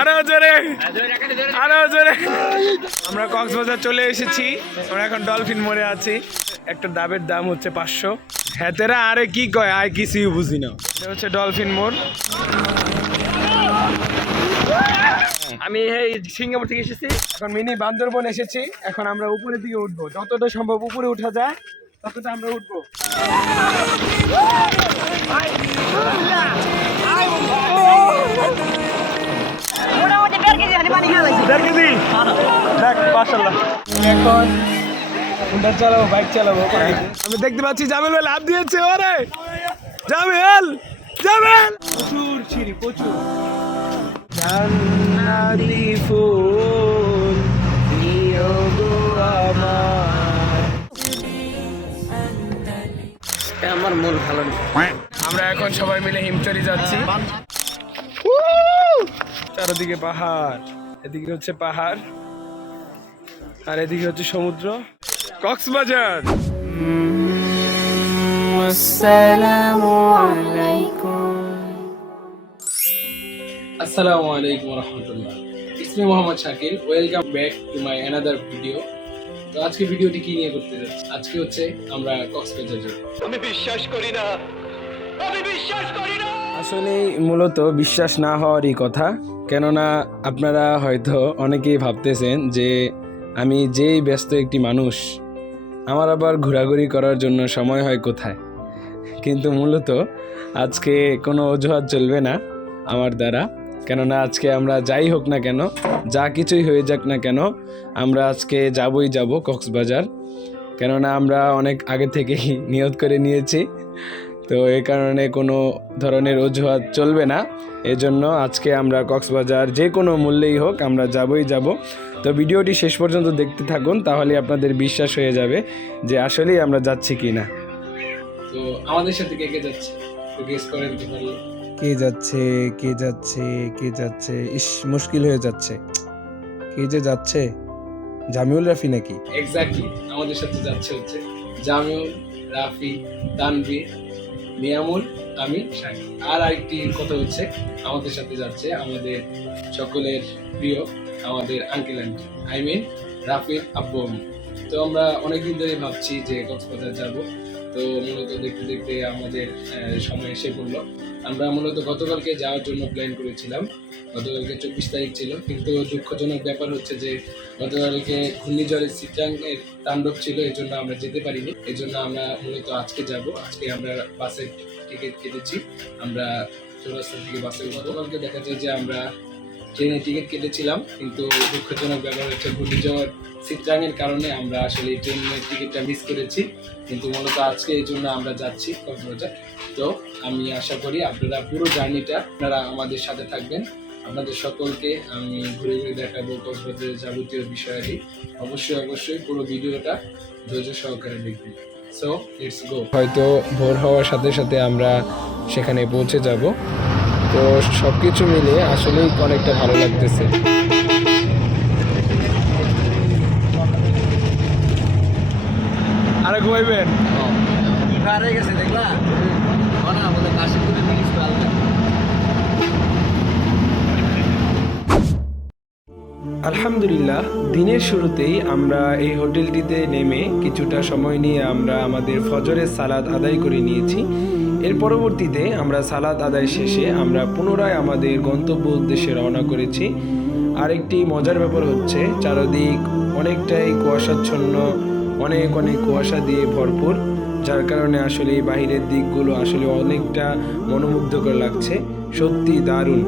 আরো জোরে আরো জোরে। আমরা কক্সবাজার চলে এসেছি। আমরা এখন ডলফিন মোড়ে আছি। একটা ডাবের দাম হচ্ছে 500। হ্যাঁ তেরা আরে কি কয় আয় কিছুই বুঝি না। এটা হচ্ছে ডলফিন মোড়। আমি এই সিঙ্গাপুর থেকে এসেছি। এখন মিনি বান্দরবন এসেছি। এখন আমরা উপরের দিকে উঠবো, যতটা সম্ভব উপরে উঠা যায় ততটা আমরা উঠবো। বাইক চালাবো। আমি দেখতে পাচ্ছি জামিল ভাই লাভ দিয়েছে। ওরে জামিল জামিল, প্রচুর ছিরি প্রচুর। জান্নাতি ফুল দিও গো আমার মন ভালো নেই। আমরা এখন সবাই মিলে হিমচরি যাচ্ছি। চারদিকে পাহাড়, এদিকে হচ্ছে পাহাড় আর এদিকে হচ্ছে সমুদ্র। কক্সবাজার। আসসালামু আলাইকুম রহমতুল্লাহ। ইসমি Mohammad Shakil. Welcome back to my another video. তো আজকে ভিডিওটি কি নিয়ে করতে যাচ্ছি? আজকে হচ্ছে আমরা কক্সবাজার যাব। আমি বিশ্বাস করি না। আসলে মূলত বিশ্বাস না হওয়ারই কথা, কেননা আপনারা হয়তো অনেকেই ভাবতেছেন যে আমি যেই ব্যস্ত একটি মানুষ, আমার আবার ঘোরাঘুরি করার জন্য সময় হয় কোথায়। কিন্তু মূলত আজকে কোনো অজুহাত চলবে না আমার দ্বারা, কেননা আজকে আমরা যাই হোক না কেন, যা কিছুই হয়ে যাক না কেন, আমরা আজকে যাবই যাব কক্সবাজার। কেননা আমরা অনেক আগে থেকেই নিয়ত করে নিয়েছি, তো এই কারণে কোনো ধরনের অজুহাত চলবে না। এজন্য আজকে আমরা কক্সবাজার যে কোনো মূল্যেই হোক আমরা যাবই যাব। তো ভিডিওটি শেষ পর্যন্ত দেখতে থাকুন, তাহলে আপনাদের বিশ্বাস হয়ে যাবে যে আসলেই আমরা যাচ্ছি কি না। তো আমাদের সাথে কে কে যাচ্ছে গেস করেন তো ভালো। কে যাচ্ছে কে যাচ্ছে কে যাচ্ছে? ইস, মুশকিল হয়ে যাচ্ছে। কে যে যাচ্ছে? জামিউল রাফি নাকি? এক্স্যাক্টলি, আমাদের সাথে যাচ্ছে হচ্ছে জামিউল, রাফি, তানভীর, নিয়ামুল, আমি, শাকিল। আর আরেকটি কথা হচ্ছে আমাদের সাথে যাচ্ছে আমাদের সকলের প্রিয় আমাদের আঙ্কেল আন্টি, আই মিন রাফির আব্বু আম্মু। তো আমরা অনেকদিন ধরে ভাবছি যে কক্সবাজার যাব। তো মূলত দেখতে দেখতে আমাদের সময় এসে পড়লো। আমরা মূলত গতকালকে যাওয়ার জন্য প্ল্যান করেছিলাম। গতকালকে 24 তারিখ ছিল, কিন্তু দুঃখজনক ব্যাপার হচ্ছে যে গতকালকে ঘূর্ণিঝড়ের সিট্রাংয়ের তাণ্ডব ছিল, এই জন্য আমরা যেতে পারিনি। এই জন্য আমরা মূলত আজকে যাব। আজকে আমরা বাসের টিকিট কেটেছি। আমরা চৌরাস্তা থেকে বাসে গতকালকে দেখা যায় যে আমরা ট্রেনে টিকিট কেটেছিলাম, কিন্তু দুঃখজনক ব্যাপার হচ্ছে ঘূর্ণিঝড় সিট্রাংয়ের কারণে আমরা আসলে এই ট্রেনের টিকিটটা মিস করেছি। কিন্তু মূলত আজকে এই জন্য আমরা যাচ্ছি কক্সবাজার। তো আমি আশা করি আপনারা পুরো জার্নিটা আপনারা আমাদের সাথে থাকবেন। আপনাদের সকলকে আমি ঘুরে ঘুরে দেখাবো কক্সবাজারের যাবতীয় বিষয়াদি। অবশ্যই পুরো ভিডিওটা ধৈর্য সহকারে দেখবেন। So let's go. হয়তো ভোর হওয়ার সাথে সাথে আমরা সেখানে পৌঁছে যাব। তো সব কিছু মিলিয়ে আসলেই অনেকটা ভালো লাগতেছে। আরে ঘুমাইবেন? আলহামদুলিল্লাহ, দিনের শুরুতেই আমরা এই হোটেলটিতে নেমে কিছুটা সময় নিয়ে আমরা আমাদের ফজরের সালাত আদায় করে নিয়েছি। এর পরবর্তীতে আমরা সালাত আদায় শেষে আমরা পুনরায় আমাদের গন্তব্য উদ্দেশ্যে রওনা করেছি। আরেকটি মজার ব্যাপার হচ্ছে চারদিক অনেকটাই কুয়াশাচ্ছন্ন, অনেক কুয়াশা দিয়ে ভরপুর, যার কারণে আসলে এই বাহিরের দিকগুলো আসলে অনেকটা মনোমুগ্ধকর লাগছে। সত্যি দারুণ।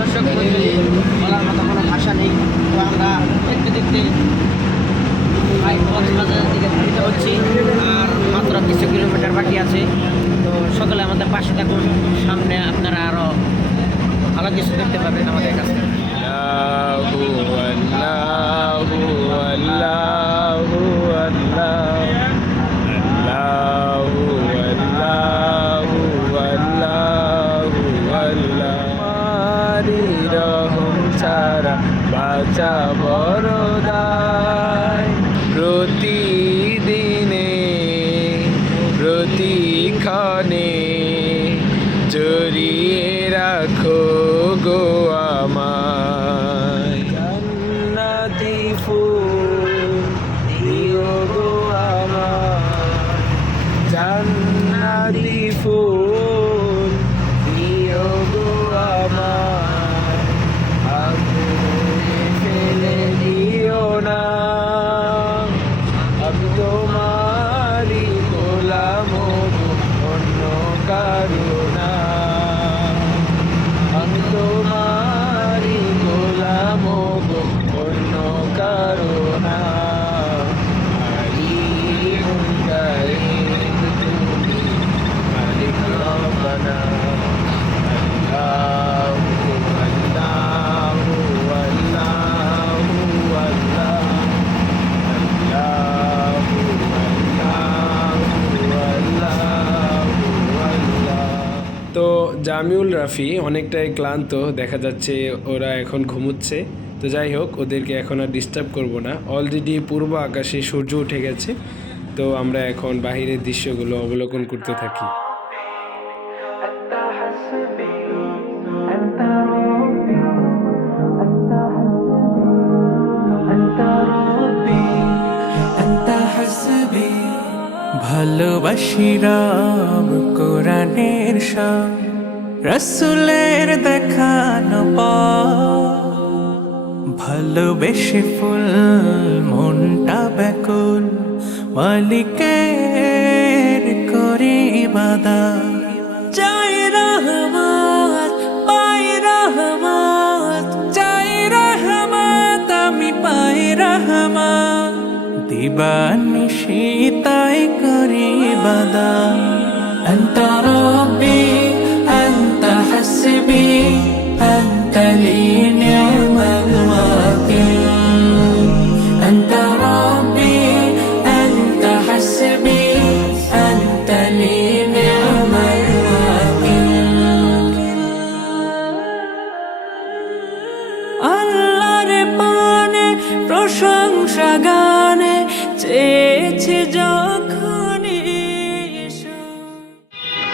দর্শক মণ্ডলী, বলার মতো কোনো ভাষা নেই। তো আমরা দেখতে দেখতে কক্সবাজারের দিকে ধাবিত হচ্ছি। আর মাত্র কিছু কিলোমিটার বাকি আছে। তো সকলে আমাদের পাশে থাকুন, সামনে আপনারা আরো ভালো কিছু দেখতে পাবেন আমাদের কাছে। বাঁচা বড়দায় প্রতিদিনে প্রতিক্ষণে জড়িয়ে রাখো জামিউল রাফি অনেকটাই ক্লান্ত দেখা যাচ্ছে, ওরা এখন ঘুমোচ্ছে। তো যাই হোক, ওদেরকে এখন আর ডিস্টার্ব করব না। অলরেডি পূর্ব আকাশে সূর্য উঠে গেছে, তো আমরা এখন বাহিরের দৃশ্যগুলো অবলোকন করতে থাকি। ভালোবাসি রব কোরআনের শান, রাসূলের দেখানো পথ, ভালোবেসে ফুল মনটা ব্যাকুল, মালিকের করে ইবাদত। চাই রহমত পাই রহমত, চাই রহমত আমি পাই রহমত, দিবানিশি তাই করি ইবাদত। আনতা রব্বি আনতা হাসবি আনতা লি নি'মাল ওয়াকিল, আনতা রব্বি আনতা হাসবি আনতা লি নি'মাল ওয়াকিল। আল্লাহর পানে প্রশংসা গানে চেয়েছে যখন এসো।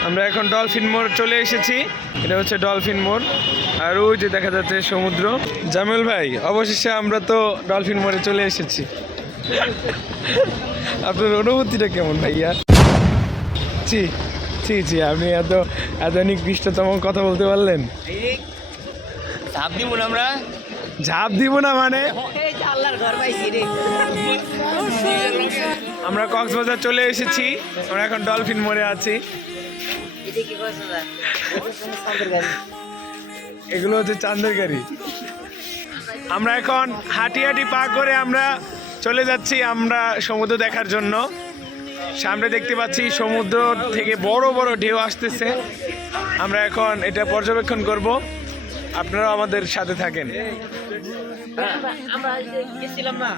আমরা এখন ডলফিন মোড় চলে এসেছি। এটা হচ্ছে ডলফিন মোড়, আর ওই যে দেখা যাচ্ছে সমুদ্র। জামিল ভাই, অবশেষে আমরা তো ডলফিন মোড়ে চলে এসেছি। আপনার অনুভূতিটা কেমন ভাইয়া? জি জি জি, আপনি এত আধুনিক পৃষ্ঠতম কথা বলতে পারলেন। চাপ দিব না আমরা, ঝাঁপ দিব না মানে? এই যে আল্লাহর ঘর পাইছি রে। আমরা কক্সবাজার চলে এসেছি, আমরা এখন ডলফিন মোড়ে আছি। এটা কি কইছ না? সাদের গাড়ি। এগুলো হচ্ছে চাঁদের গাড়ি। আমরা এখন হাঁটি হাঁটি পা করে আমরা চলে যাচ্ছি আমরা সমুদ্র দেখার জন্য। সামনে দেখতে পাচ্ছি সমুদ্র থেকে বড় বড় ঢেউ আসতেছে। আমরা এখন এটা পর্যবেক্ষণ করব, আপনারাও আমাদের সাথে থাকেন। আমরা গেছিলাম না,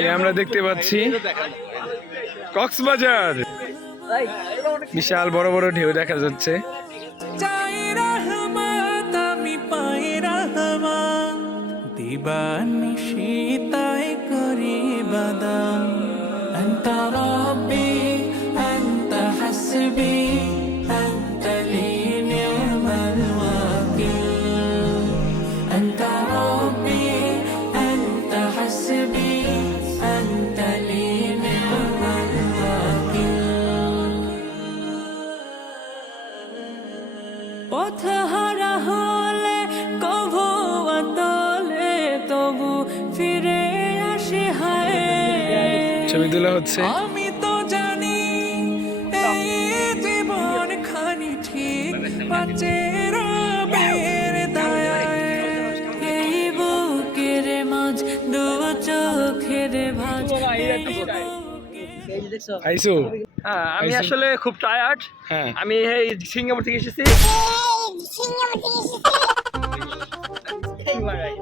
এই আমরা দেখতে পাচ্ছি কক্সবাজার, বিশাল বড় বড় ঢেউ দেখা যাচ্ছে। চাই রহমত আমি পাই রহমত, দিবানিশি তাই করি ইবাদত। আনতা রব্বি আনতা হাসবি আনতা লি নি'মাল ওয়াকিল, আনতা রব্বি আনতা হাসবি আনতা লি নি'মাল ওয়াকিল। পথহারা হলে কভু আতলে তবু ফিরে আসে হায়। ছবি তোলা হচ্ছে। আমি তো জানি এই জীবন খানি ঠিক পাচ্ছে রবের দয়ায়, এই বুকের মাঝ দু চোখের ভাঁজ। আইসো? আমি আসলে খুব টায়ার্ড। হ্যাঁ, আমি এই সিঙ্গাপুর থেকে এসেছি।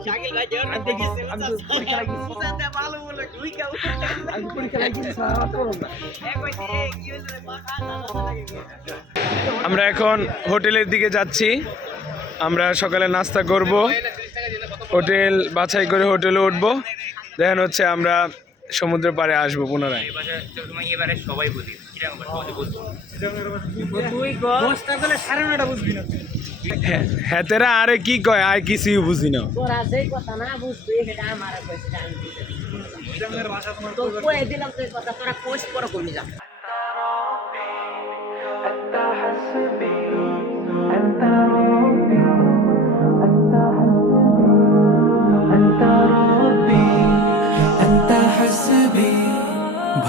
শাকিল ভাই দেওয়ার মধ্যে গেছে। আমি পরীক্ষা লাগিয়েছি। বুঝাতে ভালো বলে দুই কাউ। আমি পরীক্ষা লাগিয়েছি, সারা করব না। এক কইছে কি হইছে মাথা না লাগে। আমরা এখন হোটেলের দিকে যাচ্ছি। আমরা সকালে নাস্তা করব, হোটেল বাছাই করে হোটেলে উঠবো, দেখেন হচ্ছে আমরা সমুদ্র পাড়ে আসবো পুনরায়। এবারে সবাই বুঝি তুই দশটা বেলা 9:30 বুঝবি না। হ্যাঁ তেরা আরে কি কয় আর কিছুই বুঝি না। তোরা যেই কথা না বুঝবি সেটা আমার কইছে জানি তো কই দিলাম তুই কথা তোরা কোর্স পড়া করবি যা।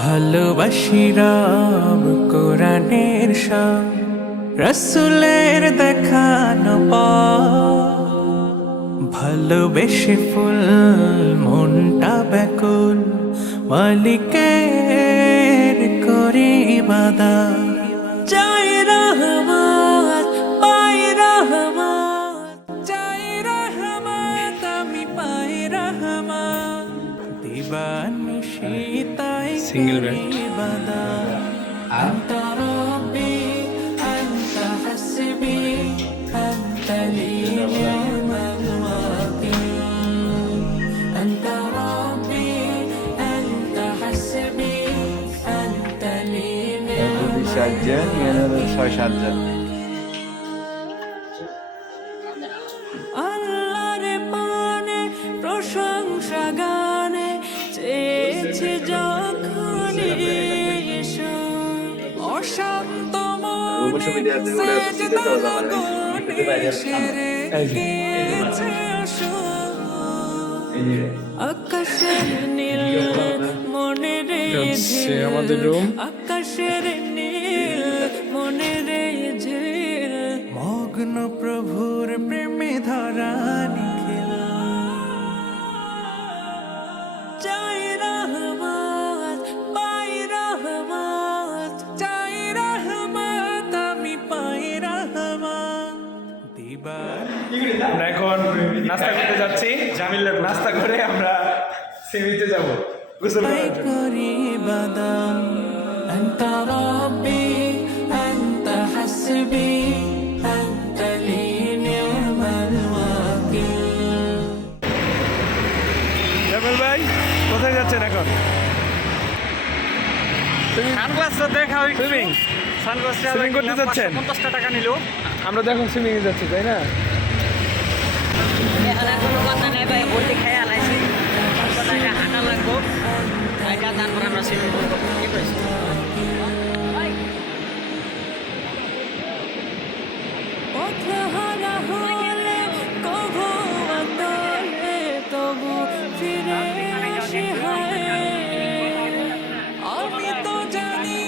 ভালোবাসি রব কোরআনের শান, রাসূলের দেখানো পথ, ভালোবেসে ফুল মনটা ব্যাকুল, মালিকের করে ইবাদত। চাই রহমত পাই রহমত, চাই রহমত আমি পাই রহমত, দিবানিশি তাই Single করি bed. ইবাদত। আনতা রব্বি আনতা হাসবি আনতা 5 জন, এখানে হলো 6-7 জন। আল্লাহর পানে প্রশংসা গানে চেয়েছে যখন এসো অশান্ত মনে সেজদা লগনে সেরে গেছে আসো আকাশের নীল মনে হচ্ছে আমাদের রুম। আকাশের নীল মনে রেঝে মগ্ন প্রভুর প্রেমে ধরা নিখিল চাই রহমত পাই রহমত চাই রহমত আমি পাই রহমত দিবার আমরা এখন নাস্তা করতে যাচ্ছি। নাস্তা করে আমরা সিমিতে যাব গোসল করার জন্য। করি বাদাম أنت ربي أنت حسبي أنت لي نعم الوكيل জামিল ভাই কোথায় যাচ্ছেন এখন? সানগ্লাস তো দেখা হয় সুইমিং সানগ্লাস সুইমিং করতে যাচ্ছেন? 50 টাকা নিল। আমরা তো এখন সুইমিং এ যাচ্ছি, তাই না? এখানে কোনো কথা নেই ভাই, বলতে খেয়ে আলাইছি টাকা হাঁটা লাগবো এটা, তারপর আমরা সুইমিং করবো। কি কইছি পথহারা হলে কভু আন্দোলে তবু ফিরে আসি হায় আমি তো জানি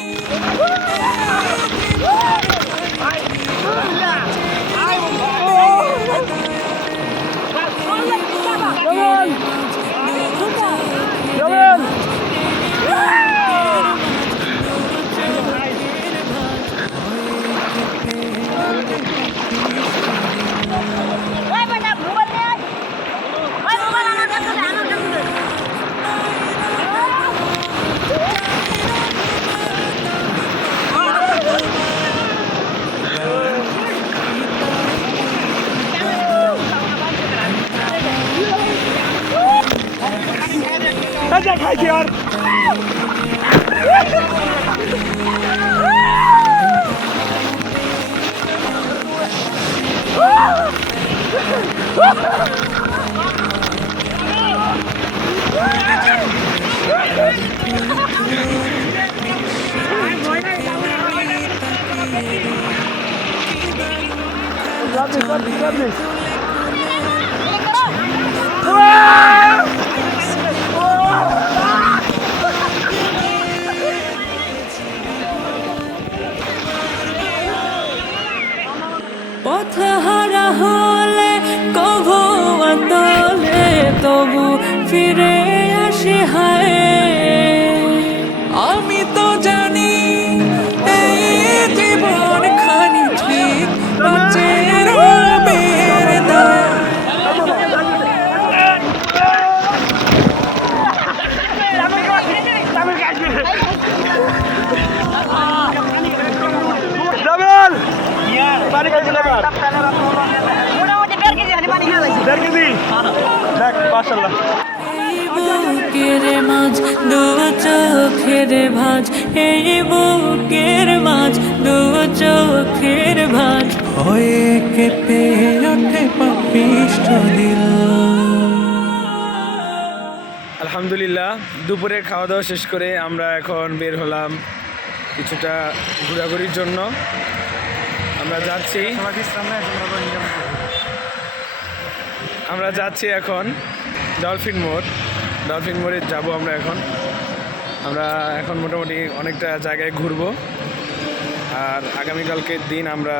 পথহারা হলে কভু আন্দোলে তবু ফিরে আসি হায় আমি তো জানি এই জীবন খানি ঠিক বাঁচের বের দায় পানি খাইছে না এবার? মোটামুটি 1.5 কেজি হানি পানি খেয়ে লাইছি। 1.5 কেজি? দেখ মাশাআল্লাহ। বুকের মাঝ দু চোখের ভাঁজ এই বুকের মাঝ দু চোখের ভাঁজ হয়ে কেঁপে ওঠে পাপিষ্ঠ দিল আলহামদুলিল্লাহ, দুপুরে খাওয়া দাওয়া শেষ করে আমরা এখন বের হলাম কিছুটা ঘোরাঘুরির জন্য। আমরা যাচ্ছি এখন ডলফিন মোড়ে যাব। আমরা এখন মোটামুটি অনেকটা জায়গায় ঘুরবো, আর আগামীকালকের দিন আমরা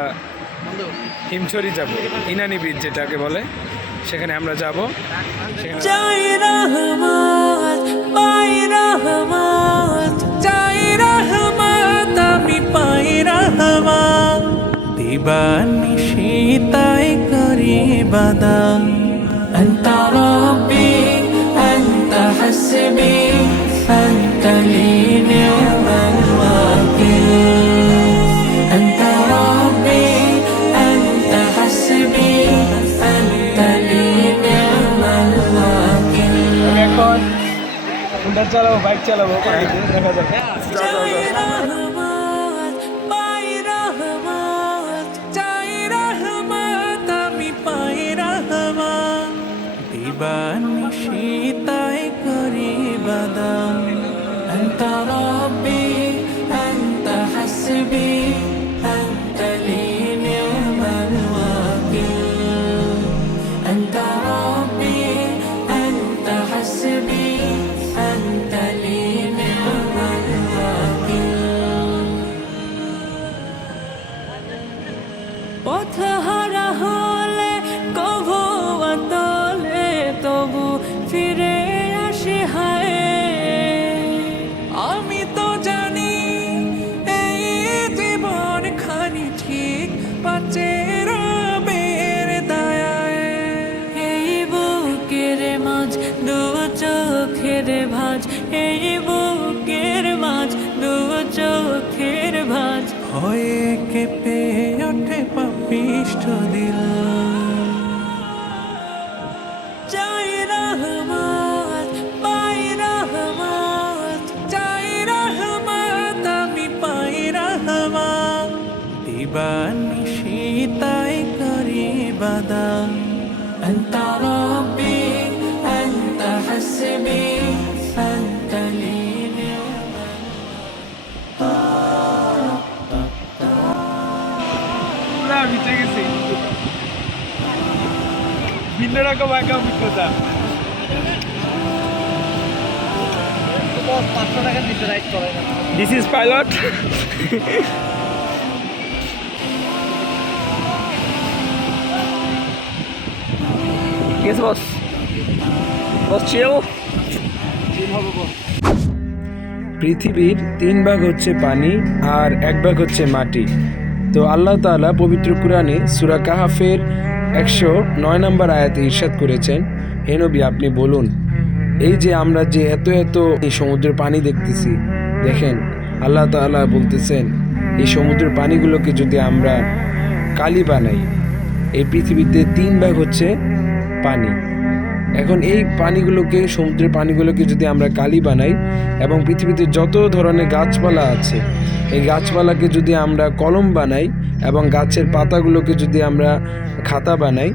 হিমছড়ি যাব, ইনানি বীচ যেটাকে বলে, সেখানে আমরা যাব। চাই রহমত পাই রহমত চাই রহমত আমি পাই রহমত দিবানিশি তাই করি বাদাম أنت ربي أنت حسبي أنت لي نعم الوكيل أنت ربي أنت حسبي أنت لي نعم الوكيل এখন চালাবো, বাইক চালাবো, দেখা যাক। চাই রহমত রহমা দিবানিশি তাই করি বাদাম আনতা রাব্বি আনতা হাসবি আনতা লি নি'মাল ওয়াকিল আনতা রাব্বি আনতা হাসবি আনতা লি নি'মাল ওয়াকিল পথহারা হলে কভু তলে তবু ফিরে আসে হায় আমি তো জানি এই জীবন খানি ঠিক পাচের বের দায়ায় এই বুকের মাঝ দু চোখের ভাঁজ এই বুকের মাঝ দু চোখের ভাঁজ হয়ে কেঁপে ওঠে পাপিষ্ঠ দিল চাই রহমত পাই রহমত চাই রহমত আমি পাই রহমত দিবানিশি তাই করি বাদাম আনতা রাব্বি আনতা হাসবি আনতা লি পুরা ভিজে গেছি ভিন্ন রকম একটা অভিজ্ঞতা। 500 টাকা দিতে রাইড করে না। This is pilot. Yes, boss. Boss, chill. পৃথিবীর 3 ভাগ হচ্ছে পানি আর 1 ভাগ হচ্ছে মাটি। তো আল্লাহ তাআলা পবিত্র কুরআনে সূরা কাহাফের 109 নম্বর আয়াতে ইরশাদ করেছেন, হে নবী আপনি বলুন, এই যে আমরা যে এত এত এই সমুদ্রের পানি দেখতেছি, দেখেন আল্লাহ তাআলা বলতেছেন এই সমুদ্রের পানিগুলোকে যদি আমরা কালি বানাই, এই পৃথিবীতে 3 ভাগ হচ্ছে পানি। এখন এই পানিগুলোকে, সমুদ্রের পানিগুলোকে যদি আমরা কালি বানাই এবং পৃথিবীতে যত ধরনের গাছপালা আছে এই গাছপালাকে যদি আমরা কলম বানাই এবং গাছের পাতাগুলোকে যদি আমরা খাতা বানাই,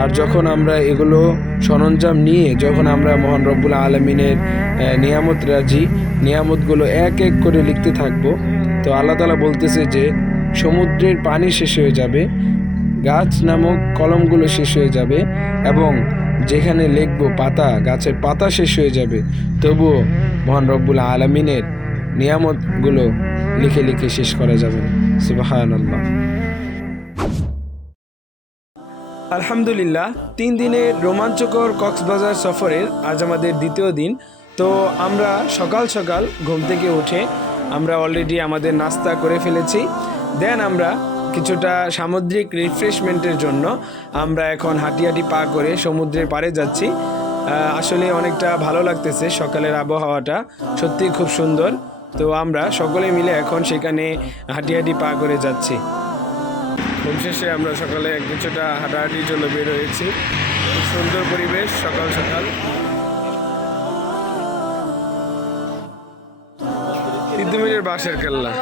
আর যখন আমরা এগুলো সরঞ্জাম নিয়ে যখন আমরা মহান রব্বুল আলামিনের নিয়ামতগুলো এক এক করে লিখতে থাকবো, তো আল্লাহ তাআলা বলতেছে যে সমুদ্রের পানি শেষ হয়ে যাবে, গাছ নামক কলমগুলো শেষ হয়ে যাবে এবং যেখানে লিখবো পাতা, গাছের পাতা শেষ হয়ে যাবে, তবুও মহান রব্বুল আলামিনের নিয়ামতগুলো লিখে লিখে শেষ করা যাবে না। সুবহানাল্লাহ। আলহামদুলিল্লাহ, 3 দিনের রোমাঞ্চকর কক্সবাজার সফরের আজ আমাদের দ্বিতীয় দিন। তো আমরা সকাল সকাল ঘুম থেকে উঠে আমরা অলরেডি আমাদের নাস্তা করে ফেলেছি। দেন আমরা কিছুটা সামুদ্রিক রিফ্রেশমেন্টের জন্য আমরা এখন হাঁটি হাঁটি পা করে সমুদ্রের পাড়ে যাচ্ছি। আসলে অনেকটা ভালো লাগতেছে, সকালের আবহাওয়াটা সত্যিই খুব সুন্দর। তো আমরা সকলে মিলে এখন সেখানে হাঁটি হাঁটি পা করে যাচ্ছি। ঘুম শেষে আমরা সকালে কিছুটা হাঁটাহাঁটির জন্য বের হয়েছি। সুন্দর পরিবেশ সকাল সকাল। তিতুমিরের বাঁশের কেল্লা।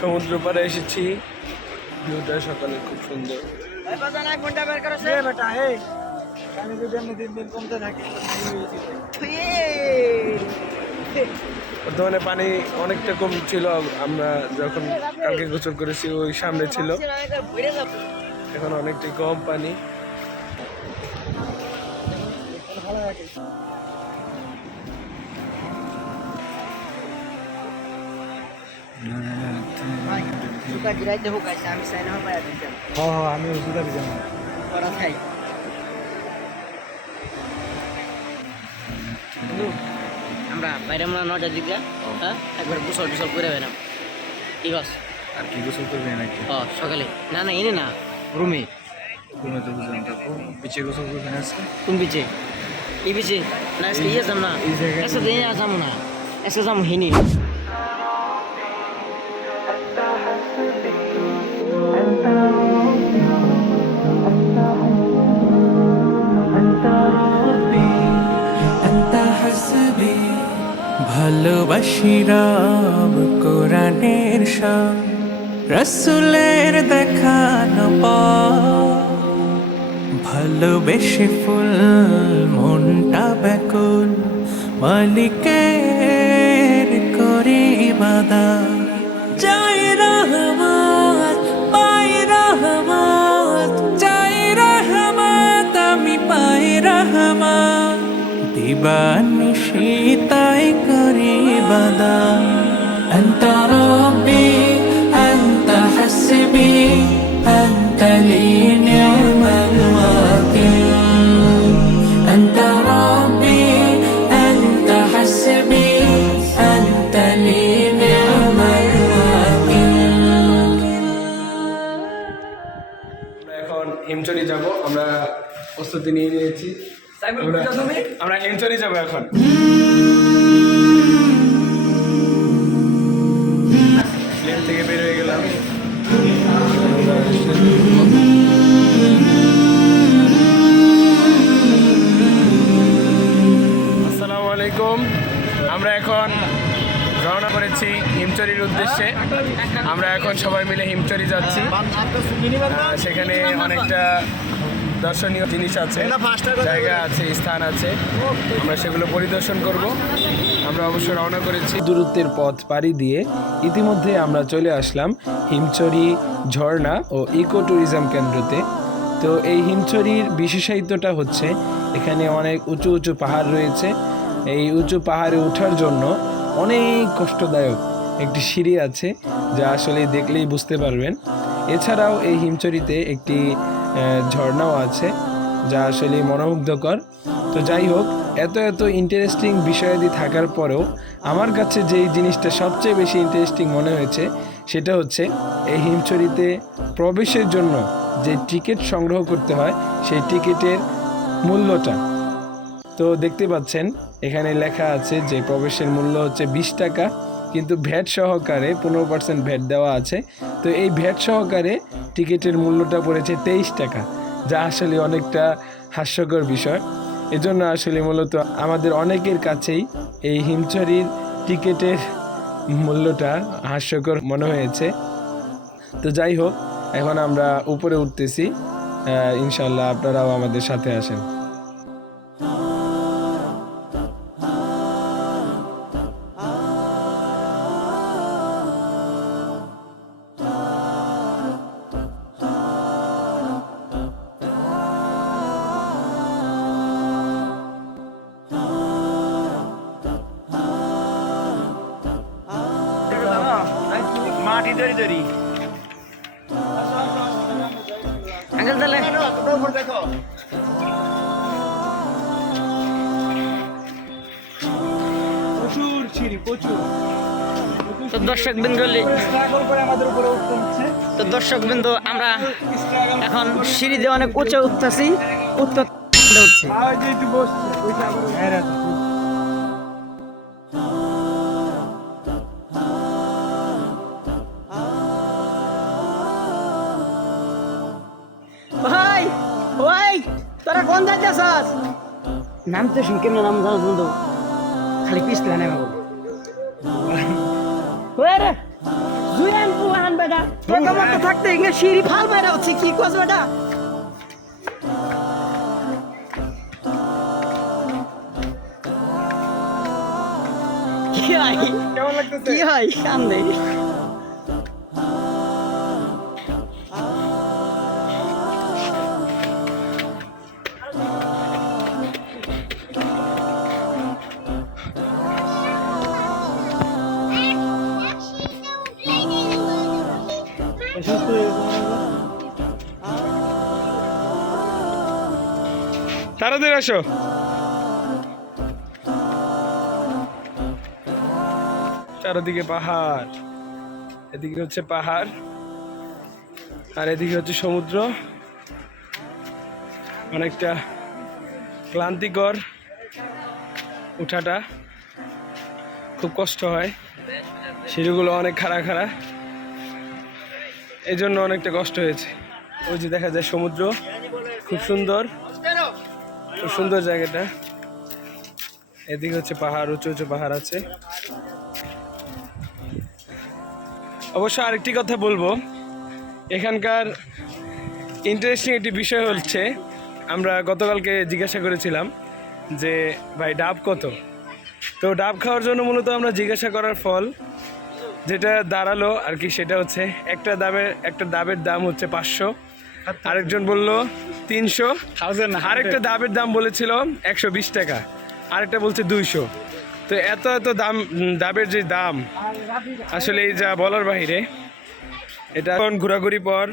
সমুদ্র পাড়ে এসেছি, ভিউটা সকালে খুব সুন্দর। বর্তমানে পানি অনেকটা কম ছিল, আমরা যখন কালকে গোসল করেছি ওই সামনে ছিল, এখন অনেকটাই কম পানি। আমি ওষুধ যাবো আমরা বাইরে আমরা 9টার দিকে একবার গোসল টোসল করে বেরাম, ঠিক আছে? আর কি গোসল করবে নাকি সকালে না না এনে না রুমে তুমি তো বুঝলাম তারপর পিছিয়ে গোসল করবে না আজকে কোন বিচে এই বিচে না আজকে ইয়ে যাম না এই জায়গায় আজকে দিনে যাবো না আজকে যাবো হিনি ভালোবাসি রব কোরআনের শান রসুলের দেখানো পথ ভালোবেসে ফুল মনটা ব্যাকুল মালিকের করে ইবাদত চাই রহমত পাই রহমত চাই রহমত আমি পাই রহমত দিবানিশি তাই করি ইবাদত أنت ربي أنت حسبي أنت لي نعم الوكيل أنت ربي أنت حسبي أنت لي نعم الوكيل আমরা এখন হিমচরি যাব, আমরা প্রস্তুতি নিয়ে নিয়েছি। আমরা হিমচরি যাব এখন। প্লেন থেকে বের হয়ে গেলাম। আসসালামু আলাইকুম। আমরা এখন রওনা করেছি হিমচরির উদ্দেশ্যে। আমরা এখন সবাই মিলে হিমচরি যাচ্ছি। সেখানে অনেকটা দর্শনীয় জিনিস আছে, জায়গা আছে, স্থান আছে, আমরা সেগুলো পরিদর্শন করব। আমরা অবশ্য রওনা করেছি দূরত্বের পথ পাড়ি দিয়ে। ইতিমধ্যে আমরা চলে আসলাম হিমচরি ঝর্ণা ও ইকো ট্যুরিজম কেন্দ্রতে। তো এই হিমচরির বিশেষায়িত্বটা হচ্ছে এখানে অনেক উঁচু উঁচু পাহাড় রয়েছে। এই উঁচু পাহাড়ে ওঠার জন্য অনেক কষ্টদায়ক একটি সিঁড়ি আছে, যা আসলে দেখলেই বুঝতে পারবেন। এছাড়াও এই হিমচরিতে একটি ঝর্ণাও আছে, যা আসলে মনোমুগ্ধকর। তো যাই হোক, এত এত ইন্টারেস্টিং বিষয়াদি থাকার পরেও আমার কাছে যেই জিনিসটা সবচেয়ে বেশি ইন্টারেস্টিং মনে হয়েছে সেটা হচ্ছে এই হিমচরিতে প্রবেশের জন্য যে টিকিট সংগ্রহ করতে হয় সেই টিকিটের মূল্যটা। তো দেখতে পাচ্ছেন এখানে লেখা আছে যে প্রবেশের মূল্য হচ্ছে 20 টাকা, কিন্তু ভ্যাট সহকারে 15% ভ্যাট দেওয়া আছে। তো এই ভ্যাট সহকারে টিকিটের মূল্যটা পড়েছে 23 টাকা, যা আসলে অনেকটা হাস্যকর বিষয়। এজন্য আসলে মূলত আমাদের অনেকের কাছেই এই হিমচরির টিকিটের মূল্যটা হাস্যকর মনে হয়েছে। তো যাই হোক, এখন আমরা উপরে উঠতেছি। ইনশাল্লাহ আপনারাও আমাদের সাথে আসেন। মাটি ধরি ধরি আঙ্কেল তাহলে প্রচুর ছিড়ি প্রচুর তো দর্শক বিন্দু স্ট্রাগল করে আমাদের উপরে উঠতে হচ্ছে তো দর্শক বিন্দু আমরা এখন সিঁড়ি দিয়ে অনেক উঁচে উঠতেছি উঠতে উঠছি আর যে একটু বসছে ওইটা আবার হ্যাঁ রে ভাই ওই তোরা কোন যাইতেছস? নামতে শুন কেমন নাম জানো বন্ধু, খালি পিছলা নেমে বল ওই রে জুয়ান পুহান বেটা তোর মত থাকতে ইংগে সিঁড়ি ফাল বাইরা হচ্ছে কি কস বেটা? কি হয় কেমন লাগতেছে? কি হয় কান্দে তাড়াতাড়ি আসো। চারদিকে পাহাড়। এদিকে হচ্ছে পাহাড় আর এদিকে হচ্ছে সমুদ্র। অনেকটা ক্লান্তিকর উঠাটা, খুব কষ্ট হয়, সিঁড়িগুলো অনেক খাড়া খাড়া, এই জন্য অনেকটা কষ্ট হয়েছে। ওই যে দেখা যায় সমুদ্র, খুব সুন্দর, খুব সুন্দর জায়গাটা। এদিকে হচ্ছে পাহাড়, উঁচু উঁচু পাহাড় আছে। অবশ্য আরেকটি কথা বলবো, এখানকার ইন্টারেস্টিং একটি বিষয় হচ্ছে, আমরা গতকালকে জিজ্ঞাসা করেছিলাম যে ভাই ডাব কত, তো ডাব খাওয়ার জন্য মূলত আমরা জিজ্ঞাসা করার ফল যেটা দাঁড়ালো আর কি, সেটা হচ্ছে একটা ডাবের দাম হচ্ছে 500, আরেকজন বললো 300, আরেকটা ডাবের দাম বলেছিল 120 টাকা, আরেকটা বলছে 200। তো এত এত দাম, ডাবের যে দাম আসলে এই যা বলার বাহিরে। এটা এখন ঘোরাঘুরি পর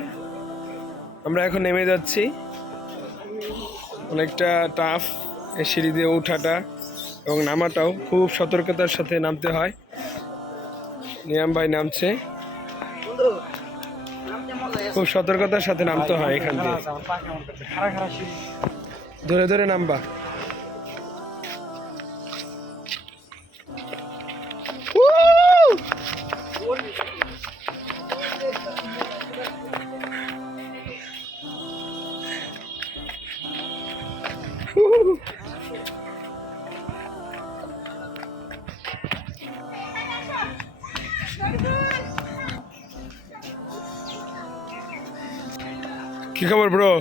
আমরা এখন নেমে যাচ্ছি। অনেকটা টাফ এই সিঁড়ি দিয়ে ওঠাটা এবং নামাটাও খুব সতর্কতার সাথে নামতে হয়। নিয়াম ভাই নামছে, খুব সতর্কতার সাথে নামতে হয় এখান থেকে, ধরে ধরে নামবা। কি খবর ব্রো?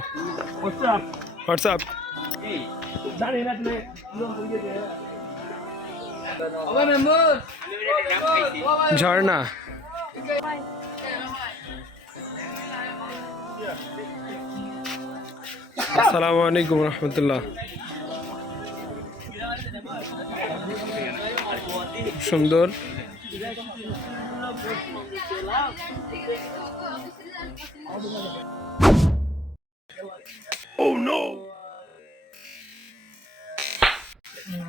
হোয়াটসঅ্যাপ। ঝর্ণা, আসসালামু আলাইকুম রহমতুল্লাহ। সুন্দর। Oh no!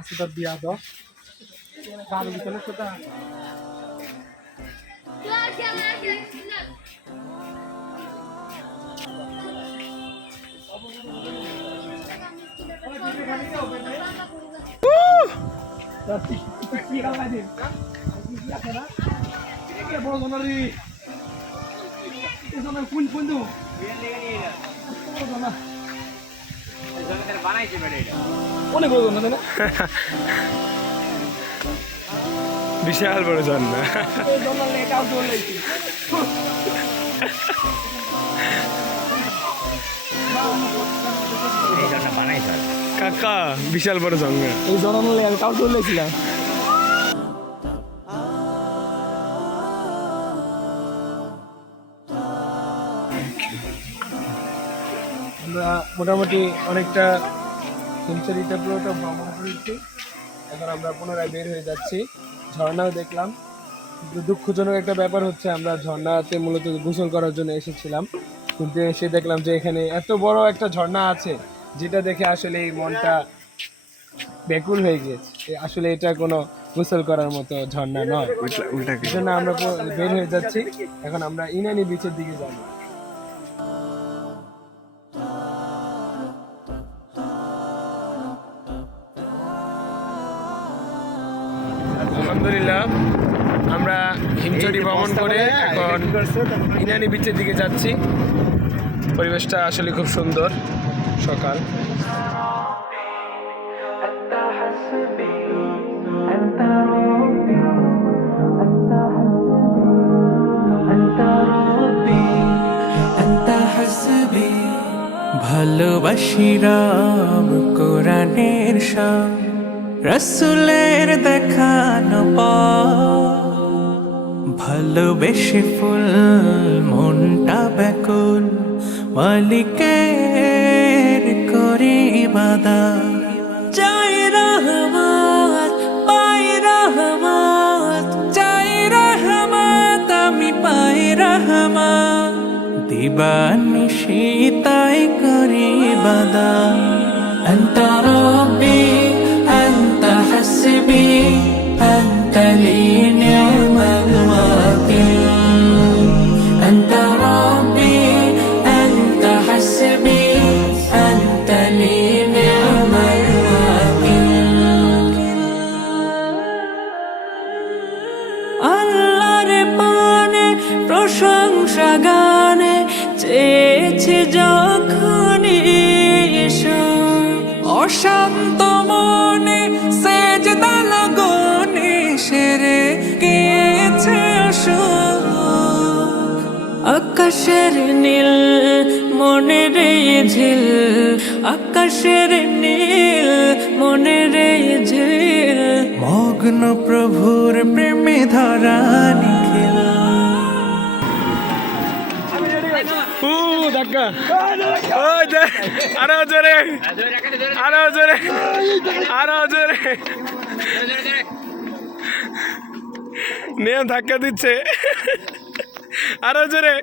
Sudah biado. Kalau di sana sudah. বিশাল বড় ঝর্ণা। কাকা বিশাল বড় ঝর্ণা, এই জনলে আমি কাউ চলেছিলাম। আমরা মোটামুটি অনেকটা হিমসারিটা পুরোটা ভ্রমণ করেছি। এখন আমরা পুনরায় বের হয়ে যাচ্ছি। ঝর্ণাও দেখলাম, কিন্তু দুঃখজনক একটা ব্যাপার হচ্ছে আমরা ঝর্ণাতে মূলত গোসল করার জন্য এসেছিলাম, কিন্তু এসে দেখলাম যে এখানে এত বড় একটা ঝর্ণা আছে যেটা দেখে আসলে এই মনটা ব্যাকুল হয়ে গিয়েছে। আসলে এটা কোনো গোসল করার মতো ঝর্ণা নয়। এই জন্য আমরা বের হয়ে যাচ্ছি। এখন আমরা ইনানি বিচের দিকে যাবো। আলহামদুলিল্লাহ, আমরা হিমচরি ভ্রমণ করে এখন ইনানি বিচের দিকে যাচ্ছি। পরিবেশটা আসলে খুব সুন্দর। সকাল ভালোবাসি রাম কোরআনের শান, রসুলের দেখানো পথ, ভালোবেসে ফুল মনটা ব্যাকুল, মালিকের করে ইবাদত। চাই রহমত, পাই রহমত, চাই রহমত, আমি পাই রহমত, দিবানিশি তাই করি ইবাদত। আনতা রব্বি আনতা হাসবি আনতা লি নি'মাল ওয়াকিল। অশান্ত মনে সেজদা লগনে সেরে গিয়েছে সুখ। আকাশের নীল মনের এই ঝিল, আকাশের নীল মনের এই ঝিল, মগ্ন প্রভুর প্রেমে ধরা নিখিল। ধাক্কা আরো জোরে আরো জোরে আরো জোরে নিয়ম ধাক্কা দিচ্ছে আরো জোরে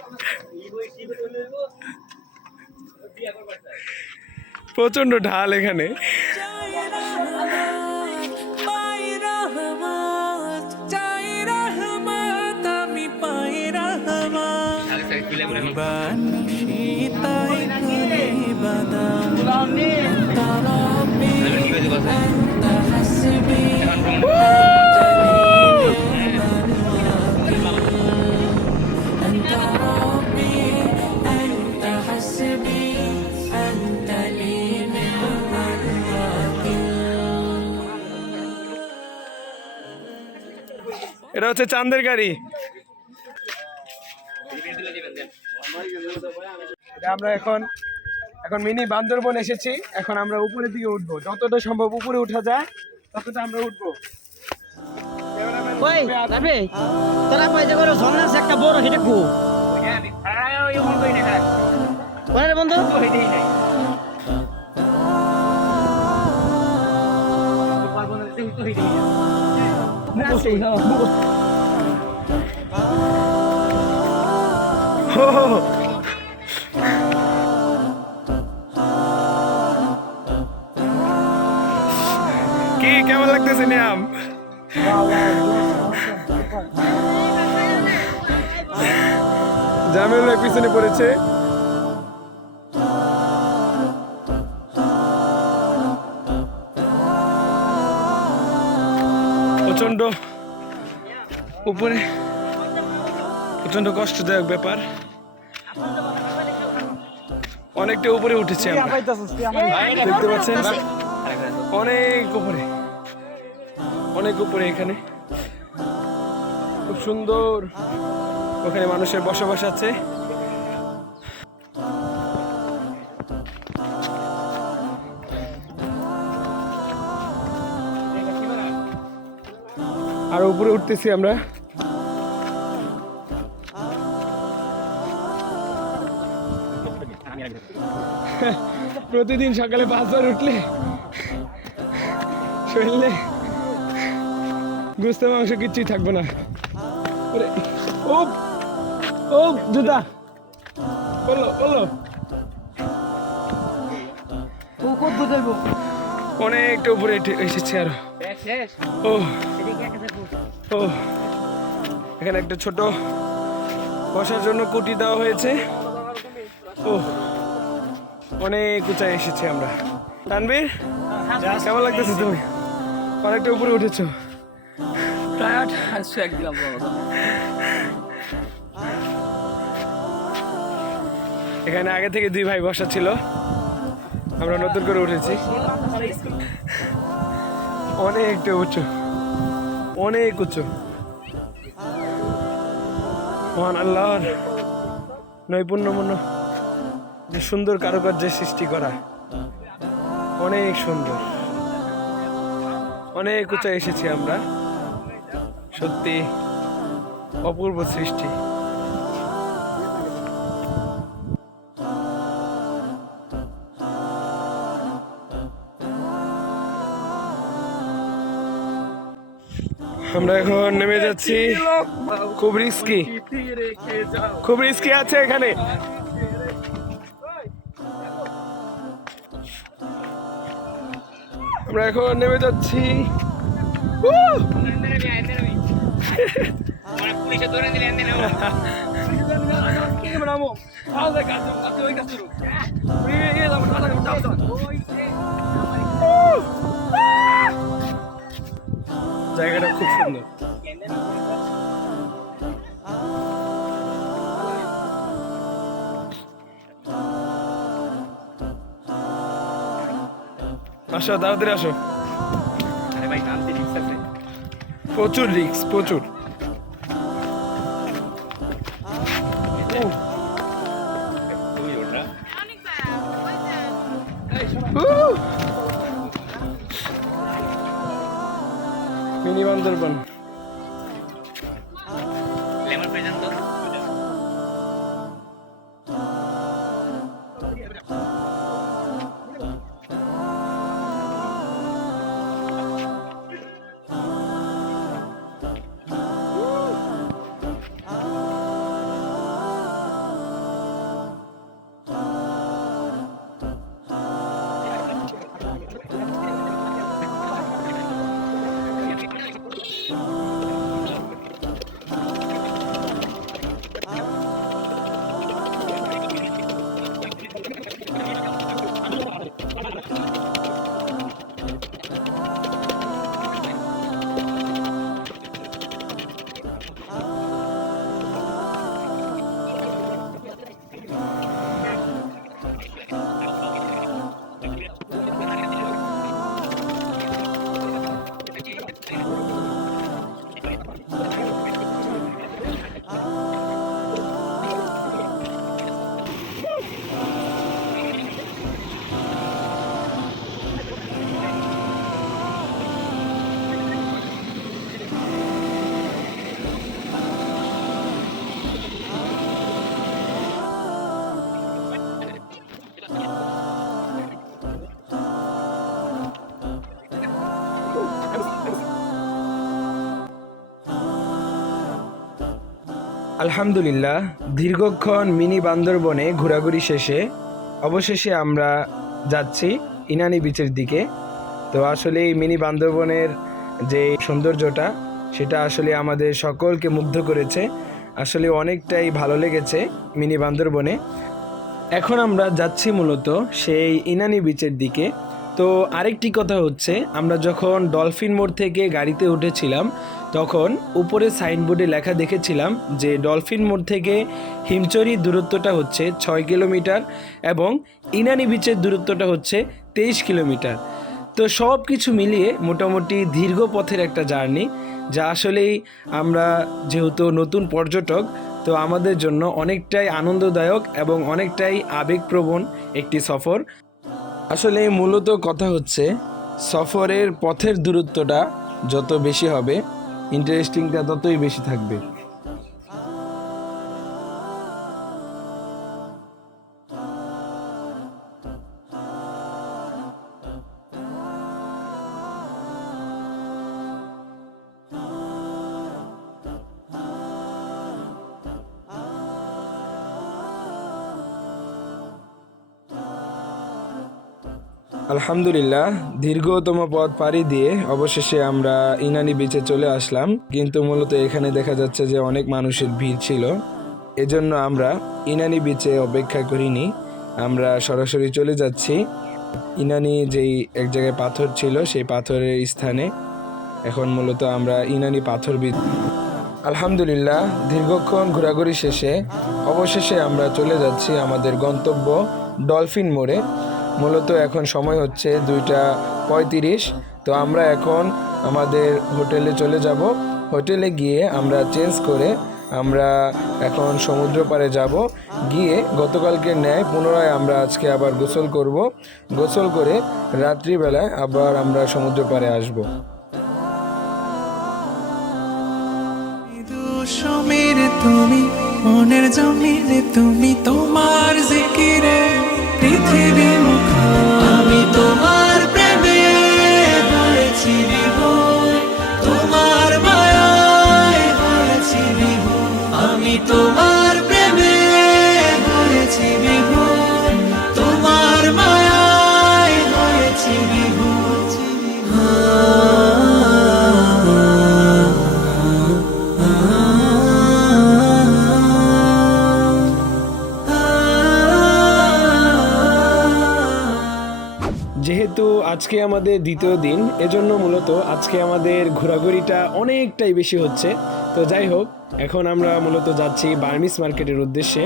প্রচন্ড ঢাল এখানে পাই রহমত, চাই রহমত, আমি পাই রহমত। বানিশিতাই করে বাদাম, আন্তা রব্বি, আন্তা হাসবি, আন্তা রব্বি, আন্তা হাসবি, আন্তা লি মিনাল ওয়াকিল। এটা হচ্ছে চাঁদের গাড়ি আমরা এখন মিনি বান্দরবন এসেছি। এখন আমরা উপরের দিকে উঠবো, যতটা সম্ভব উপরে উঠা যায় ততটা আমরা উঠবো। কই যাবে তোরা কই যে করো ঝর্ণা আছে একটা বড় সেটা কো কোন রে বন্ধু কি কেমন লাগতেছে নিয়াম জামিউল্লাহ পিছনে পড়েছে প্রচন্ড উপরে প্রচন্ড কষ্টদায়ক ব্যাপার অনেকটা উপরে উঠেছি আমরা দেখতে পাচ্ছেন অনেক উপরে এখানে খুব সুন্দর ওখানে মানুষের বসবাস আছে আর উপরে উঠতেছি আমরা প্রতিদিন সকালে 5 বার উঠলে শরীরে গোস্ত মাংস কিচ্ছুই থাকবে না ও ও জুতা বলো অনেকটা উপরে এসেছে আর ও ও এখানে একটা ছোট বসার জন্য কুটি দেওয়া হয়েছে ও অনেক উঁচায় এসেছি আমরা তানবীর কেমন লাগতেছে তুমি অনেকটা উপরে উঠেছো টায়ার্ড আজকে একদিন এখানে আগে থেকে 2 ভাই বসা ছিল আমরা নতুন করে উঠেছি অনেকটা উঁচু অনেক উঁচু মহান আল্লাহর নৈপুণ্যমূর্ণ যে সুন্দর কারুকার্যের সৃষ্টি করা অনেক সুন্দর অনেক উঁচায় এসেছি আমরা সত্যি অপূর্ব সৃষ্টি আমরা এখন নেমে যাচ্ছি খুব রিস্কি আছে এখানে আমরা এখন নেমে যাচ্ছি জায়গাটা খুব সুন্দর আসো তাড়াতাড়ি আসো। প্রচুর রিস্ক, প্রচুর। মিনি বান্দরবন। আলহামদুলিল্লাহ, দীর্ঘক্ষণ মিনি বান্দরবনে ঘোরাঘুরি শেষে অবশেষে আমরা যাচ্ছি ইনানি বিচের দিকে। তো আসলে এই মিনি বান্দরবনের যে সৌন্দর্যটা, সেটা আসলে আমাদের সকলকে মুগ্ধ করেছে। আসলে অনেকটাই ভালো লেগেছে মিনি বান্দরবনে। এখন আমরা যাচ্ছি মূলত সেই ইনানি বিচের দিকে। তো আরেকটি কথা হচ্ছে, আমরা যখন ডলফিন মোড় থেকে গাড়িতে উঠেছিলাম তখন উপরে সাইনবোর্ডে লেখা দেখেছিলাম যে ডলফিন মোড় থেকে হিমচরি দূরত্বটা হচ্ছে 6 কিলোমিটার এবং ইনানি বিচের দূরত্বটা হচ্ছে 23 কিলোমিটার। তো সব কিছু মিলিয়ে মোটামুটি দীর্ঘ পথের একটা জার্নি, যা আসলেই আমরা যেহেতু নতুন পর্যটক, তো আমাদের জন্য অনেকটাই আনন্দদায়ক এবং অনেকটাই আবেগপ্রবণ একটি সফর। আসলে মূলত কথা হচ্ছে, সফরের পথের দূরত্বটা যত বেশি হবে, ইন্টারেস্টিংটা ততই বেশি থাকবে। আলহামদুলিল্লাহ, দীর্ঘতম পথ পাড়ি দিয়ে অবশেষে আমরা ইনানি বিচে চলে আসলাম। কিন্তু মূলত এখানে দেখা যাচ্ছে যে অনেক মানুষের ভিড় ছিল, এজন্য আমরা ইনানি বিচে অপেক্ষা করিনি, আমরা সরাসরি চলে যাচ্ছি ইনানি যেই এক জায়গায় পাথর ছিল সেই পাথরের স্থানে। এখন মূলত আমরা ইনানি পাথর বিচ। আলহামদুলিল্লাহ, দীর্ঘক্ষণ ঘোরাঘুরি শেষে অবশেষে আমরা চলে যাচ্ছি আমাদের গন্তব্য ডলফিন মোড়ে। মূলত এখন সময় হচ্ছে 2:35। তো আমরা এখন আমাদের হোটেলে চলে যাব। হোটেলে গিয়ে আমরা চেঞ্জ করে আমরা এখন সমুদ্র পাড়ে যাব। গিয়ে গতকালকে ন্যায় পুনরায় আমরা আজকে আবার গোসল করব। গোসল করে রাত্রিবেলায় আবার আমরা সমুদ্র পাড়ে আসব। সমীর তুমি মনের জমিনে, তুমি তোমার জিকিরে পৃথিবী মুখো। আমি তোমার প্রেমে হয়েছি বিভোর, তোমার মায়ায় হয়েছি বিভোর। আমি তোমার প্রেমে হয়েছি বিভোর, তোমার মায়ায় হয়েছি বিভোর। যেহেতু আজকে আমাদের দ্বিতীয় দিন, এজন্য মূলত আজকে আমাদের ঘোরাঘুরিটা অনেকটাই বেশি হচ্ছে। তো যাই হোক, এখন আমরা মূলত যাচ্ছি বার্মিস মার্কেটের উদ্দেশ্যে।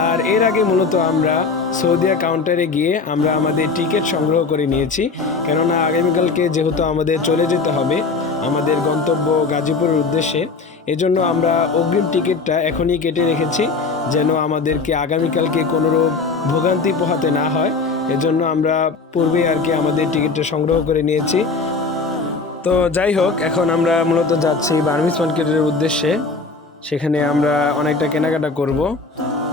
আর এর আগে মূলত আমরা সৌদিয়া কাউন্টারে গিয়ে আমরা আমাদের টিকিট সংগ্রহ করে নিয়েছি, কেননা আগামীকালকে যেহেতু আমাদের চলে যেতে হবে আমাদের গন্তব্য গাজীপুরের উদ্দেশ্যে, এজন্য আমরা অগ্রিম টিকিটটা এখনই কেটে রেখেছি যেন আমাদেরকে আগামীকালকে কোনোরূপ ভোগান্তি পোহাতে না হয়। এজন্য আমরা পূর্বেই আর কি আমাদের টিকিটটা সংগ্রহ করে নিয়েছি। তো যাই হোক, এখন আমরা মূলত যাচ্ছি বার্মিজ মার্কেটের উদ্দেশ্যে। সেখানে আমরা অনেকটা কেনাকাটা করব,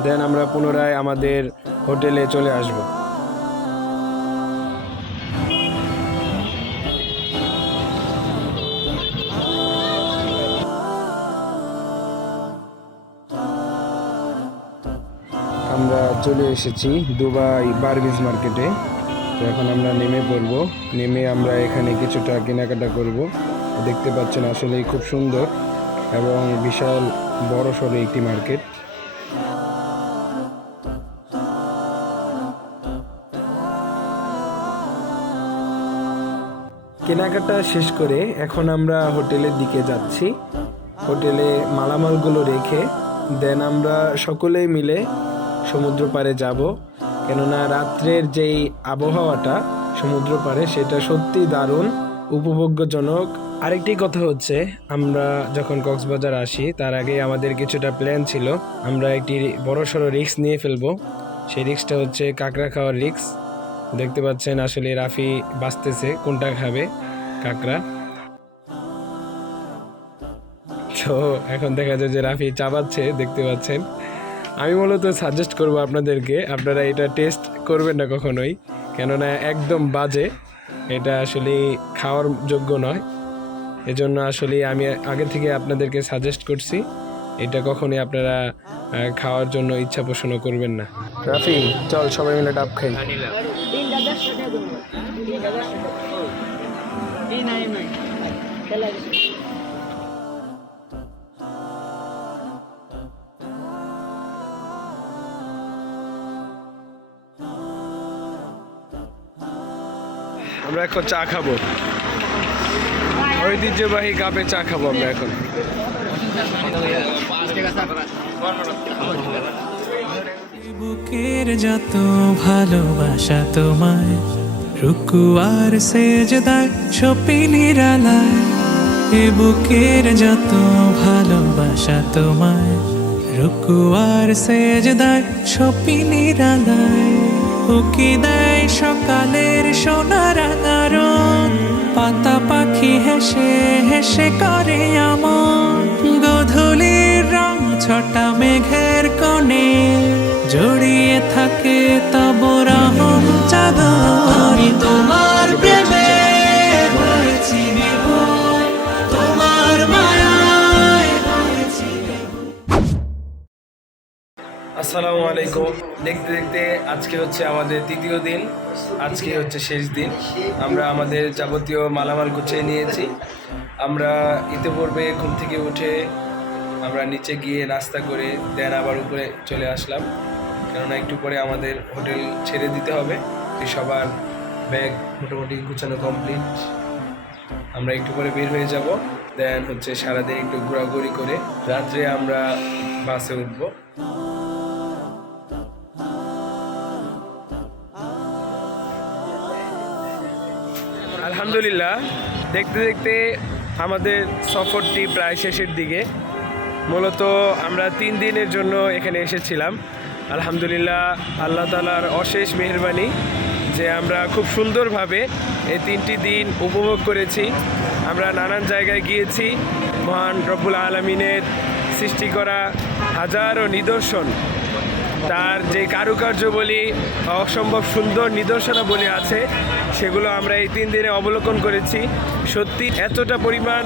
দেন আমরা পুনরায় আমাদের হোটেলে চলে আসব। আমরা চলে এসেছি দুবাই বার্মিজ মার্কেটে। তো এখন আমরা নেমে পড়ব, নেমে আমরা এখানে কিছুটা কেনাকাটা করব। দেখতে পাচ্ছেন আসলেই খুব সুন্দর এবং বিশাল বড় সড়ো একটি মার্কেট। কেনাকাটা শেষ করে এখন আমরা হোটেলের দিকে যাচ্ছি। হোটেলে মালামালগুলো রেখে দেন আমরা সকলেই মিলে সমুদ্র পাড়ে যাব, কেননা রাত্রের যেই আবহাওয়াটা সমুদ্র পাড়ে সেটা সত্যি দারুণ উপভোগ্যজনক। আরেকটি কথা হচ্ছে, আমরা যখন কক্সবাজার আসি তার আগে আমাদের কিছুটা প্ল্যান ছিল, আমরা একটি বড়সড় রিস্ক নিয়ে ফেলবো। সেই রিস্কটা হচ্ছে কাঁকড়া খাওয়ার রিস্ক। দেখতে পাচ্ছেন আসলে রাফি বাঁচতেছে কোনটা খাবে, কাঁকড়া। তো এখন দেখা যায় যে রাফি চাবাচ্ছে, দেখতে পাচ্ছেন। আমি মূলত সাজেস্ট করব আপনাদেরকে, আপনারা এটা টেস্ট করবেন না কখনোই, কেননা একদম বাজে, এটা আসলে খাওয়ার যোগ্য নয়। এজন্য আসলে আমি আগে থেকে আপনাদেরকে সাজেস্ট করছি, এটা কখনোই আপনারা খাওয়ার জন্য ইচ্ছা পোষণ করবেন না। রাফি চল সবাই মিলে ডাব খাই। আমরা এখন চা খাবো, ঐতিহ্যবাহী কাপে চা খাবো আমরা এখন। বুকের যত ভালোবাসা তোমায়, রুকু আর সেজদায় সপি নিরালায়। এ বুকের যত ভালোবাসা তোমায়, রুকু আর সেজদায় সপি নিরালায়। উকি দেয় সকালের সোনার আলোড়ন, পাতা পাখি হেসে হেসে করে আমন। গোধূলির রং ছটা মেঘের কোণে, জড়িয়ে থাকে তব রহম চাদর। আমি তোমার প্রেমে হয়েছি বিভোর, তোমার মায়ায় হয়েছি। আসসালামু আলাইকুম। দেখতে দেখতে আজকে হচ্ছে আমাদের তৃতীয় দিন, আজকে হচ্ছে শেষ দিন। আমরা আমাদের যাবতীয় মালামাল গুছিয়ে নিয়েছি। আমরা ইতিপূর্বে ঘুম থেকে উঠে আমরা নিচে গিয়ে নাস্তা করে দেন আবার উপরে চলে আসলাম, কেননা একটু পরে আমাদের হোটেল ছেড়ে দিতে হবে। সবার ব্যাগ মোটামুটি গুছানো কমপ্লিট। আমরা একটু পরে বের হয়ে যাব, দেন হচ্ছে সারাদিন একটু ঘোরাঘুরি করে রাত্রে আমরা বাসে উঠবো। আলহামদুলিল্লাহ, দেখতে দেখতে আমাদের সফরটি প্রায় শেষের দিকে। মূলত আমরা 3 দিনের জন্য এখানে এসেছিলাম। আলহামদুলিল্লাহ, আল্লাহ তাআলার অশেষ মেহেরবানি যে আমরা খুব সুন্দরভাবে এই 3টি দিন উপভোগ করেছি। আমরা নানান জায়গায় গিয়েছি। মহান রব্বুল আলামিনের সৃষ্টি করা হাজারো নিদর্শন, তার যে কারুকার্য বলি, অসম্ভব সুন্দর নিদর্শনাবলী আছে, সেগুলো আমরা এই 3 দিনে অবলোকন করেছি। সত্যি এতটা পরিমাণ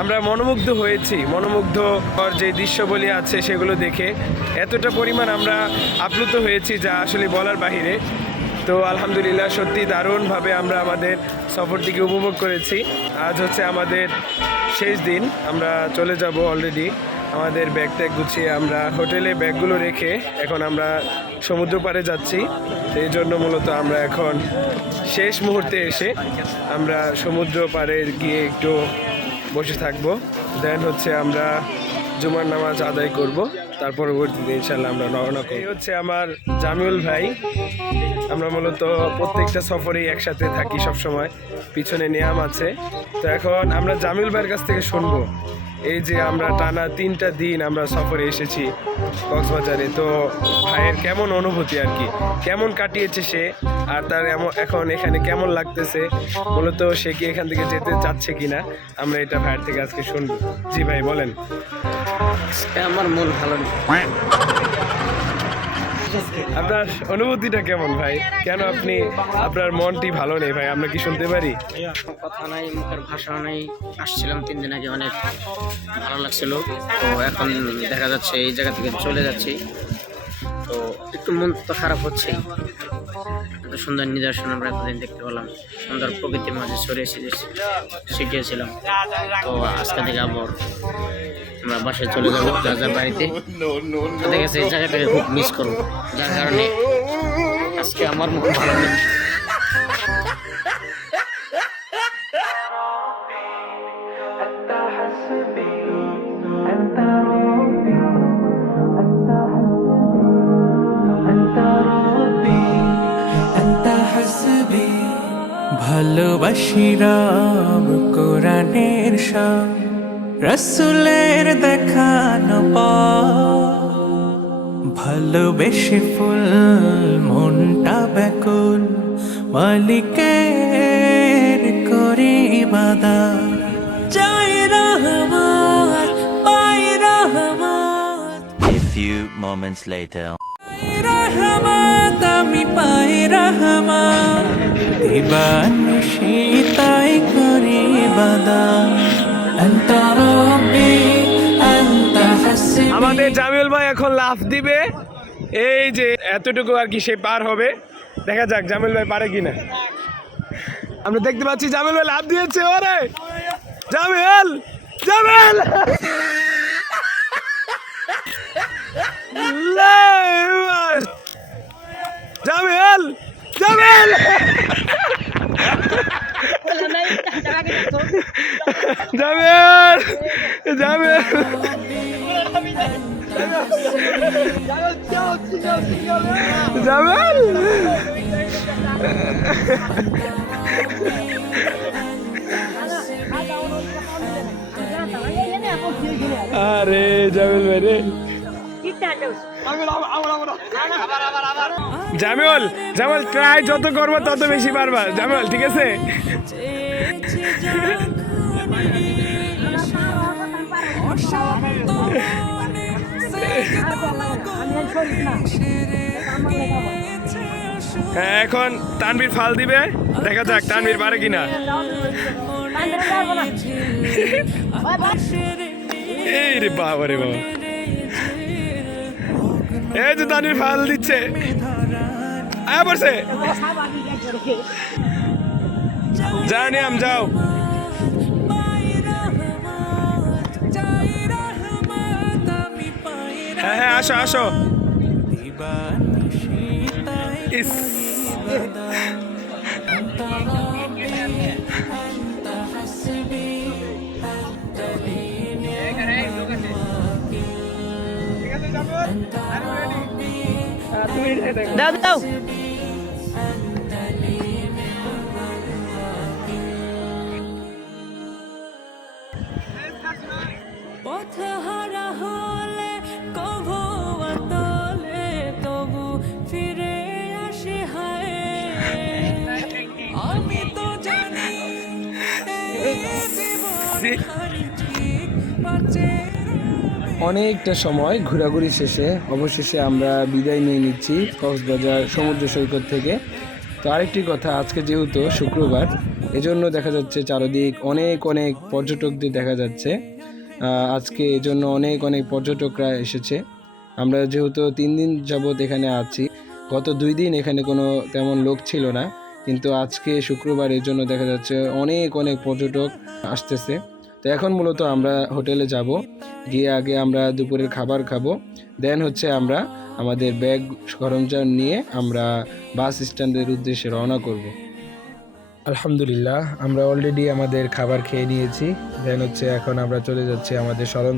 আমরা মনোমুগ্ধ হয়েছি, মনোমুগ্ধকর যে দৃশ্যবলী আছে সেগুলো দেখে এতটা পরিমাণ আমরা আপ্লুত হয়েছি যা আসলে বলার বাহিরে। তো আলহামদুলিল্লাহ, সত্যি দারুণভাবে আমরা আমাদের সফরটিকে উপভোগ করেছি। আজ হচ্ছে আমাদের শেষ দিন, আমরা চলে যাব অলরেডি। আমাদের ব্যাগ ট্যাগ গুছিয়ে আমরা হোটেলে ব্যাগগুলো রেখে এখন আমরা সমুদ্র পাড়ে যাচ্ছি। সেই জন্য মূলত আমরা এখন শেষ মুহূর্তে এসে আমরা সমুদ্র পাড়ে গিয়ে একটু বসে থাকবো, দেন হচ্ছে আমরা জুমার নামাজ আদায় করব। তার পরবর্তীতে ইনশাল্লাহ আমরা রওনা করব। এই হচ্ছে আমার জামিউল ভাই। আমরা মূলত প্রত্যেকটা সফরেই একসাথে থাকি সব সময়, পিছনে নিয়াম আছে। তো এখন আমরা জামিউল ভাইয়ের কাছ থেকে শুনবো এই যে আমরা টানা 3টা দিন আমরা সফরে এসেছি কক্সবাজারে, তো ভাইয়ের কেমন অনুভূতি আর কি, কেমন কাটিয়েছে সে, আর তার এখন এখানে কেমন লাগতেছে, মূলত সে কি এখান থেকে যেতে চাচ্ছে কিনা, আমরা এটা ভাইয়ের থেকে আজকে শুনবো। জি ভাই বলেন। আমার মন ভালো নেই। আপনার অনুভূতিটা কেমন ভাই? কেন আপনি, আপনার মনটি ভালো নেই ভাই, আমরা কি শুনতে পারি? কথা নাই, মুখের ভাষা নাই। আসছিলাম 3 দিন আগে, অনেক ভালো লাগছিল। তো এখন দেখা যাচ্ছে এই জায়গা থেকে চলে যাচ্ছি, তো একটু মন তো খারাপ হচ্ছে। এত সুন্দর নিদর্শন আমরা এতদিন দেখতে পেলাম, সুন্দর প্রকৃতির মাঝে ছড়িয়ে শিখিয়েছিলাম। তো আজকে থেকে আবার আমরা বাসায় চলে যাবো, যার যার বাড়িতে। দেখা গেছে এই জায়গাটাকে খুব মিস করবো, যার কারণে আজকে আমার মন ভালো নেই। ভালোবাসি রাম কোরআনের শান, রসুলের দেখানো পথ, ভালোবেসে ফুল মনটা ব্যাকুল, মালিকের করি ইবাদত, জয় রহমান পাই Rahman. A few moments later. রহমত আমি পাই রহমান, দিবানিশি তাই করি ইবাদত, আনতা রাব্বি আনতা হাসবি। আমাদের জামিউল ভাই এখন লাফ দিবে, এই যে এতটুকু আর কি সে পার হবে। দেখা যাক জামিউল ভাই পারে কিনা। আমরা দেখতে পাচ্ছি জামিউল ভাই লাফ দিয়েছে। ওরে জামিল, জামিল জামিল, জামিল জামিল, জামিল জামিল আরে জামিল ভাই রে, জামিল, জামিল ট্রাই যত করবো তত বেশি পারবা জামিল, ঠিক আছে? হ্যাঁ, এখন তানভীর ফাল দিবে, দেখা যাক তানভীর পারে কিনা। এই রে বাবা রে বাবা, এই যে তানভীর ফাল দিচ্ছে, আয়া পড়ছে। যা নিয়াম যাও। হ্যাঁ হ্যাঁ, আসো আসো। ইস দাও দাও। পথহারা হলে কভু আতলে তবু ফিরে আসে হায়, আমি তো জানি ঠিক বাঁচে। অনেকটা সময় ঘোরাঘুরি শেষে অবশেষে আমরা বিদায় নিয়ে নিচ্ছি কক্সবাজার সমুদ্র সৈকত থেকে। তো আরেকটি কথা, আজকে যেহেতু শুক্রবার, এজন্য দেখা যাচ্ছে চারদিক অনেক অনেক পর্যটকদের দেখা যাচ্ছে। আজকে এজন্য অনেক অনেক পর্যটকরা এসেছে। আমরা যেহেতু 3 দিন যাবৎ এখানে আছি, গত 2 দিন এখানে কোনো তেমন লোক ছিল না, কিন্তু আজকে শুক্রবার, এর জন্য দেখা যাচ্ছে অনেক অনেক পর্যটক আসতেছে। তো এখন মূলত আমরা হোটেলে যাব, গিয়ে আগে আমরা দুপুরের খাবার খাবো, দেন হচ্ছে আমরা আমাদের ব্যাগ সরঞ্জাম নিয়ে আমরা বাস স্ট্যান্ডের উদ্দেশ্যে রওনা করব। আলহামদুলিল্লাহ, আমরা অলরেডি আমাদের খাবার খেয়ে নিয়েছি, দেন হচ্ছে এখন আমরা চলে যাচ্ছি আমাদের সরঞ্জাম